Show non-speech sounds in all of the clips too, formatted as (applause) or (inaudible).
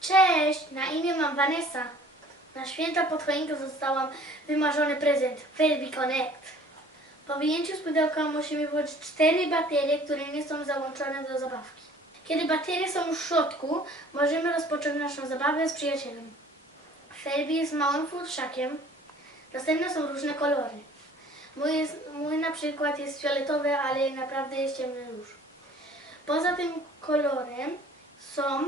Cześć, na imię mam Vanessa. Na święta pod choinką dostałam wymarzony prezent Furby Connect. Po wyjęciu z pudełka musimy włożyć cztery baterie, które nie są załączone do zabawki. Kiedy baterie są w środku, możemy rozpocząć naszą zabawę z przyjacielem. Furby jest małym futrzakiem. Dostępne są różne kolory. Mój, jest, mój na przykład jest fioletowy, ale naprawdę jest ciemny róż. Poza tym kolorem są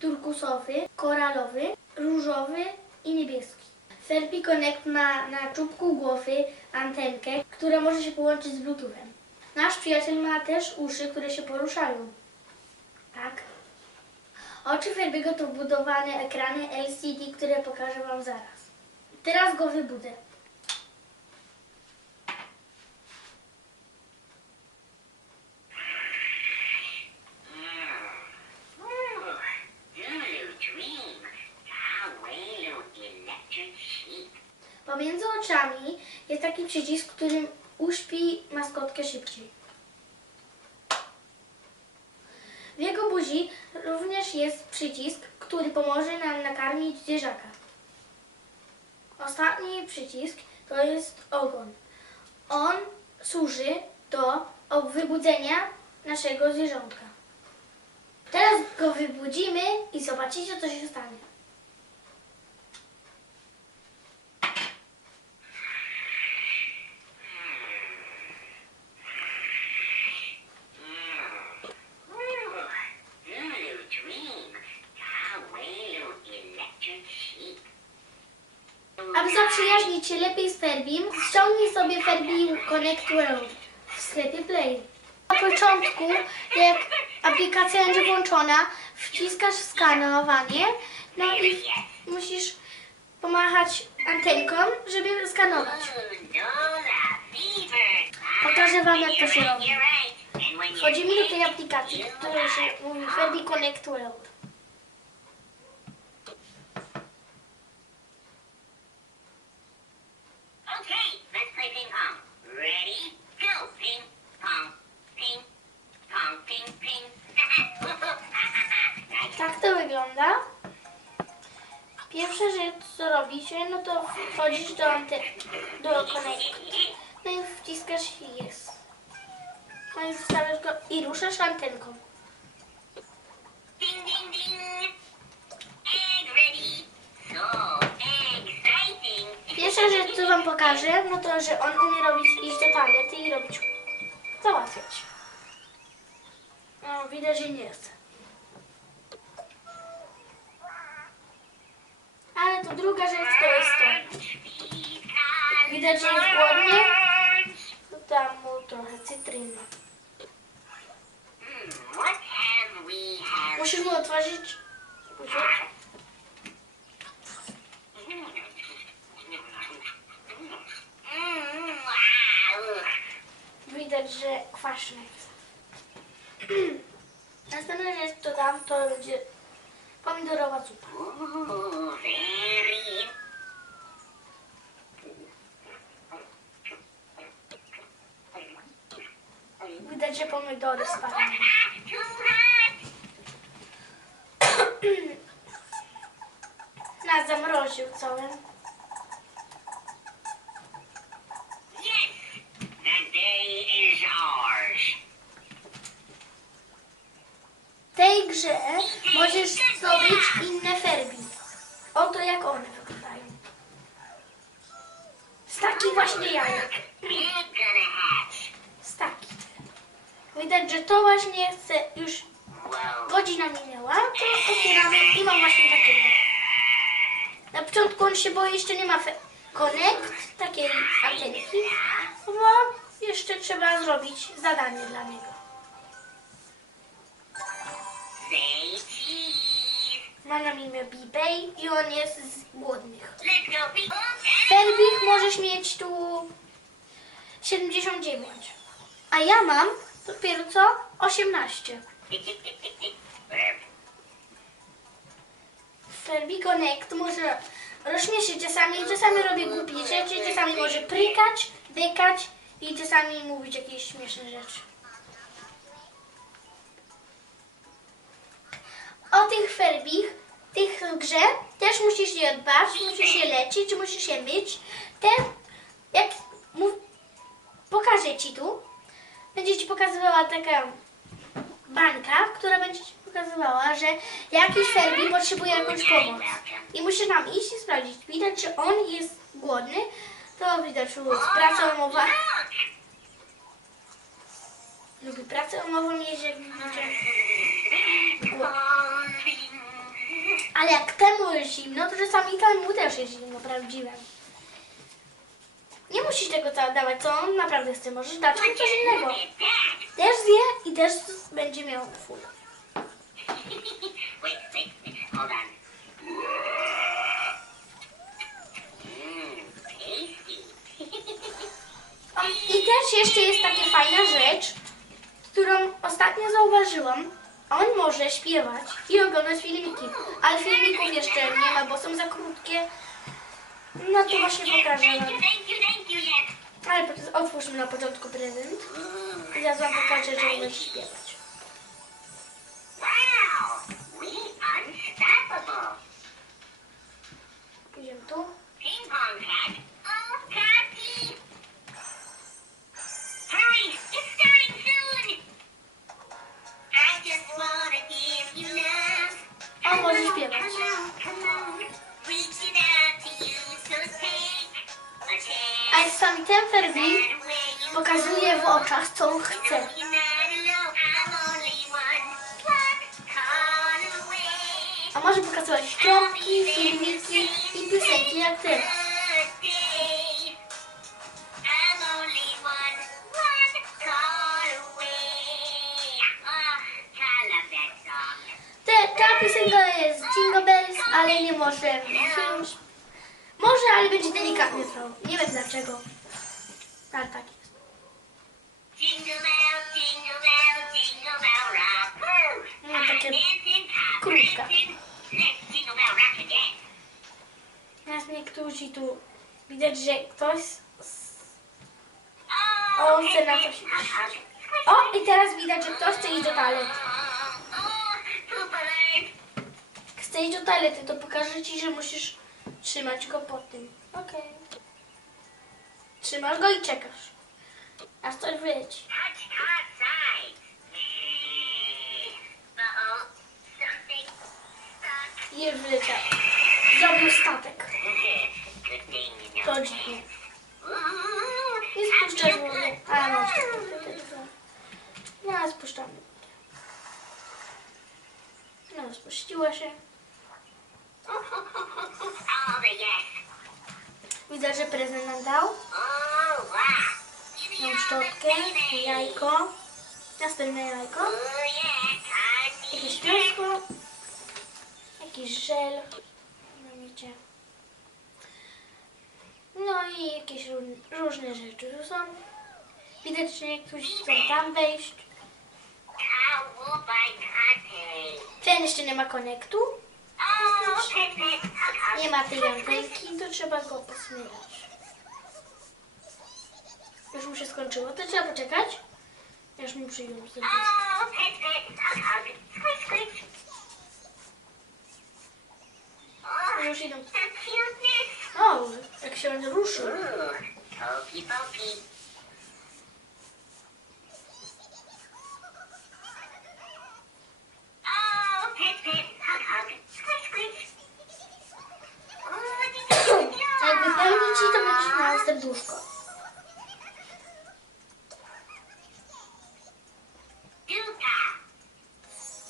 turkusowy, koralowy, różowy i niebieski. Furby Connect ma na czubku głowy antenkę, która może się połączyć z Bluetoothem. Nasz przyjaciel ma też uszy, które się poruszają. Tak. Oczy Furby'ego to wbudowane ekrany LCD, które pokażę Wam zaraz. Teraz go wybudzę. Którym uśpi maskotkę szybciej. W jego buzi również jest przycisk, który pomoże nam nakarmić zwierzaka. Ostatni przycisk to jest ogon. On służy do wybudzenia naszego zwierzątka. Teraz go wybudzimy i zobaczycie, co się stanie. Ferbi Connect World w sklepie Play. Na początku, jak aplikacja będzie włączona, wciskasz skanowanie, no i musisz pomachać antenką, żeby skanować. Pokażę Wam, jak to się robi. Wchodzimy do tej aplikacji, która się mówi Ferbi Connect World. Robicie, no to wchodzisz do, ante- do Connect. No i wciskasz yes. No i wstawiasz go i ruszasz antenką. Ding ding ding. Egg ready. So exciting. Pierwsza rzecz, co wam pokażę, no to, że on umie robić, iść do toalety i robić, załatwiać. No, widać, że nie chce. Ale to druga rzecz jest. Widać, że jest głodny. Dam mu trochę cytryny. Musisz mu otworzyć. Widać, że kwaśny (clears throat) jest. Następna rzecz, co dam, to będzie pomidorowa zupa. Że pomidory hot. Nas zamroził całym. W tej grze możesz zdobyć inne ferbi. Oto jak one wyglądają. Z takich właśnie jajek. You're gonna hatch. Z takich. Widać, że to właśnie chce już godzina minęła, to otwieramy i mam właśnie takiego. Na początku on się boi, jeszcze nie ma connect, takiej antenki, bo jeszcze trzeba zrobić zadanie dla niego. Ma na imię B-Bay i on jest z głodnych. Ferbich możesz mieć tu 79, a ja mam dopiero co 18. Ferbi Connect może rozśmieszyć czasami, czasami robię głupie rzeczy, czasami może prykać, dykać i czasami mówić jakieś śmieszne rzeczy. O tych Ferbich, tych Także też musisz je dbać, musisz je lecić, musisz je myć. Te, jak mów, pokażę Ci tu, będzie Ci pokazywała taka bańka, która będzie Ci pokazywała, że jakiś Ferbi potrzebuje jakąś pomoc. I musisz tam iść i sprawdzić. Widać, że on jest głodny. To widać, że jest praca umowa. Lubi pracę umową jeździ, jak widzicie. Ale jak temu jest zimno, to czasami temu też jest zimno, prawdziwe. Nie musisz tego dawać, co on naprawdę chce. Możesz dać mu coś innego. Też zje i też będzie miał full. I też jeszcze jest taka fajna rzecz, którą ostatnio zauważyłam. On może śpiewać i oglądać filmiki, ale filmików jeszcze nie ma, bo są za krótkie. No to właśnie pokażę Ale po- otwórzmy na początku prezent. I zaraz wam pokażę, że umiesz śpiewać. Idziemy tu. Ping pong hat. A może pokazywać stronki, filmiki i piosenki jak ty. Te, ta piosenka jest Jingle Bells, ale nie może. Może, ale będzie delikatnie trwał. Nie wiem dlaczego. Ale tak jest. Jingle bell, again. Teraz niektórzy tu widać, że ktoś... O, chce na coś. O, i teraz widać, że ktoś chce iść do toalety. Chce iść do toalety, to pokażę ci, że musisz trzymać go pod tym. Okej. Trzymasz go i czekasz. Aż coś wyjdzie. Już wyleciał. Zrobił statek. To dziwnie. I spuszczasz wodę. A, no, no, spuszczamy. No, spuściła się. Widać, że prezent nam dał. Mam szczotkę, jajko. Następne jajko. Jakieś Jakiś żel. No i jakieś ró- różne rzeczy tu są. Widać, że niektórzy chcą tam wejść. Ten jeszcze nie ma konektu. Nie ma tej antenki, to trzeba go posmyrać. Już mu się skończyło, to trzeba poczekać. Już mu przyjdą serduszko. Już idą. O, jak się on ruszył. You A jak wypełni ci, to będziesz serduszko.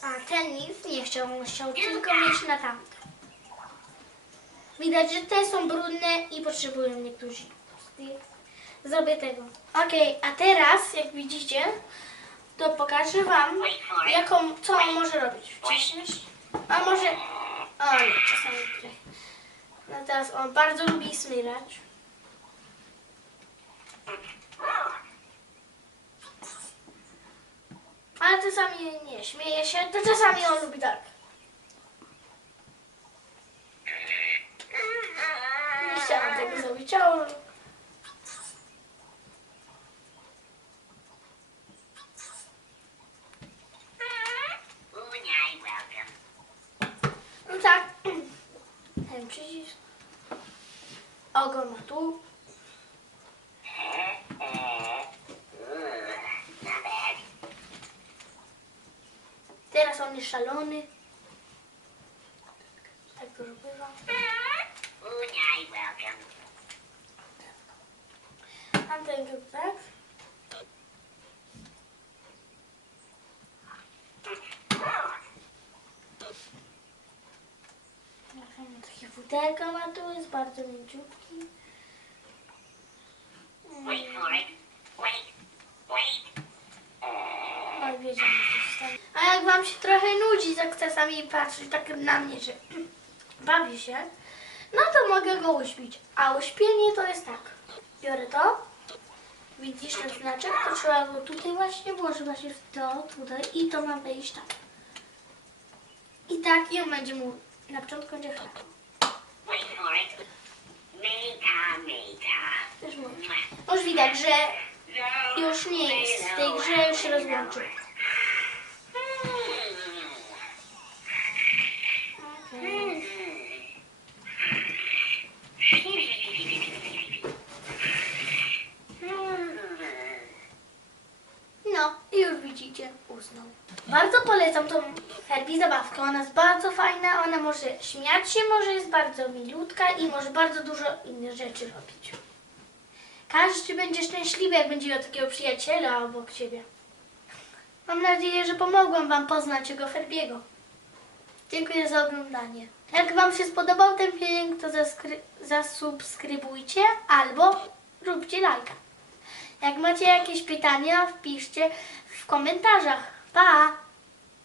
A ten nic nie chciał, on chciał tylko mieć na tamto. Widać, że te są brudne i potrzebują niektórzy. Zrobię tego. Okej, a teraz, jak widzicie, to pokażę Wam, jaką, co on może robić. Wciśniesz? A może... O nie, czasami tutaj. No teraz on bardzo lubi smyrać. Ale czasami nie śmieje się, to czasami on lubi tak. Nie chciałam tego zrobić, ale on... Unyai, welcome. No tak, ten przycisk. Ogon ma tu. Not bad. Teraz on jest szalony. Tak dużo bywa. Ooh, you're welcome. Antenkę tak. Futerka ma tu, jest bardzo mięciutki. Wiecie, co się stanie. A jak wam się trochę nudzi, tak czasami patrzeć tak na mnie, że (clears throat) bawię się, no to mogę go uśpić. A uśpienie to jest tak. Biorę to, widzisz ten znaczek, to trzeba go tutaj właśnie włożyć, właśnie w to, tutaj i to ma wejść tak. I tak, i on będzie mu na początku będzie. Mita, mita. Już widać, że już nie jest w tej grze, już się rozłączył. No i już widzicie, usnął. Bardzo polecam tą Herbie zabawkę. Ona jest bardzo fajna, ona może śmiać się, może jest bardzo milutka i może bardzo dużo innych rzeczy robić. Każdy będzie szczęśliwy, jak będzie miał takiego przyjaciela obok siebie. Mam nadzieję, że pomogłam Wam poznać jego Ferbiego. Dziękuję za oglądanie. Jak Wam się spodobał ten filmik, to zasubskrybujcie albo róbcie lajka. Jak macie jakieś pytania, wpiszcie w komentarzach. Pa!